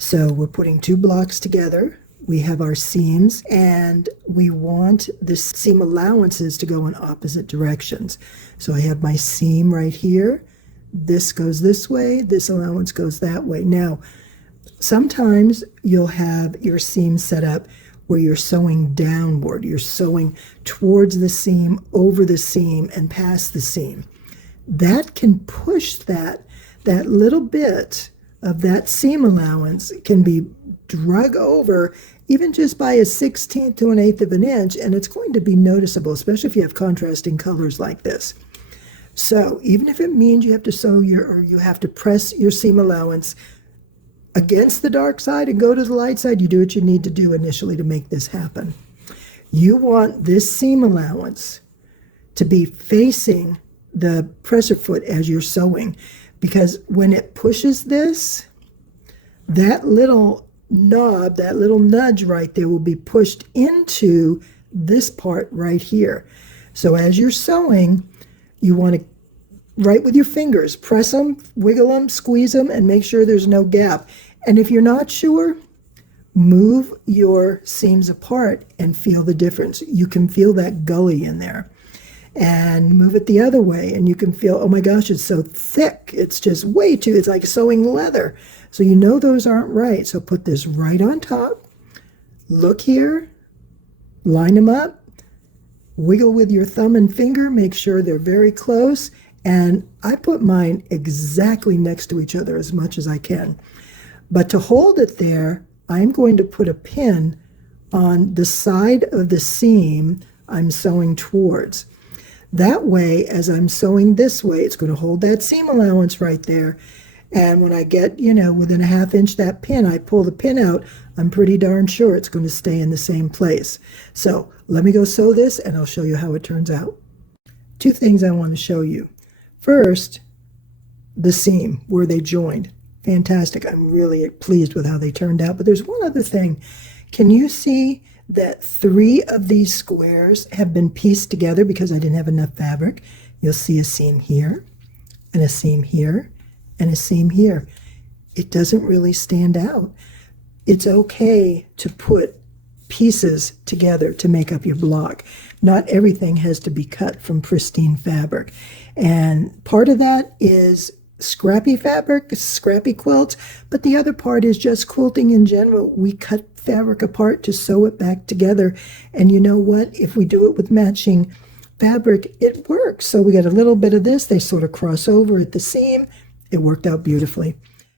So we're putting two blocks together. We have our seams, and we want the seam allowances to go in opposite directions. So I have my seam right here. This goes this way, this allowance goes that way. Now, sometimes you'll have your seam set up where you're sewing downward. You're sewing towards the seam, over the seam, and past the seam. That can push that little bit of that seam allowance can be drug over even just by a 1/16 to 1/8 of an inch, and it's going to be noticeable, especially if you have contrasting colors like this. So even if it means you have to sew or you have to press your seam allowance against the dark side and go to the light side, you do what you need to do initially to make this happen. You want this seam allowance to be facing the presser foot as you're sewing, because when it pushes this, that little knob, that little nudge right there will be pushed into this part right here. So as you're sewing, you want to, right with your fingers, press them, wiggle them, squeeze them, and make sure there's no gap. And if you're not sure, move your seams apart and feel the difference. You can feel that gully in there. And move it the other way, and you can feel, oh my gosh, it's so thick. It's just way too, it's like sewing leather. So you know those aren't right. So put this right on top. Look here, line them up, wiggle with your thumb and finger, make sure they're very close. And I put mine exactly next to each other as much as I can. But to hold it there, I'm going to put a pin on the side of the seam I'm sewing towards. That way, as I'm sewing this way, it's going to hold that seam allowance right there. And when I get, within a 1/2 inch that pin, I pull the pin out, I'm pretty darn sure it's going to stay in the same place. So let me go sew this, and I'll show you how it turns out. Two things I want to show you. First, the seam, where they joined. Fantastic. I'm really pleased with how they turned out. But there's one other thing. Can you see that 3 of these squares have been pieced together because I didn't have enough fabric? You'll see a seam here, and a seam here, and a seam here. It doesn't really stand out. It's okay to put pieces together to make up your block. Not everything has to be cut from pristine fabric. And part of that is scrappy fabric, scrappy quilts, but the other part is just quilting in general. We cut fabric apart to sew it back together, and you know what? If we do it with matching fabric, it works. So we got a little bit of this, they sort of cross over at the seam. It worked out beautifully.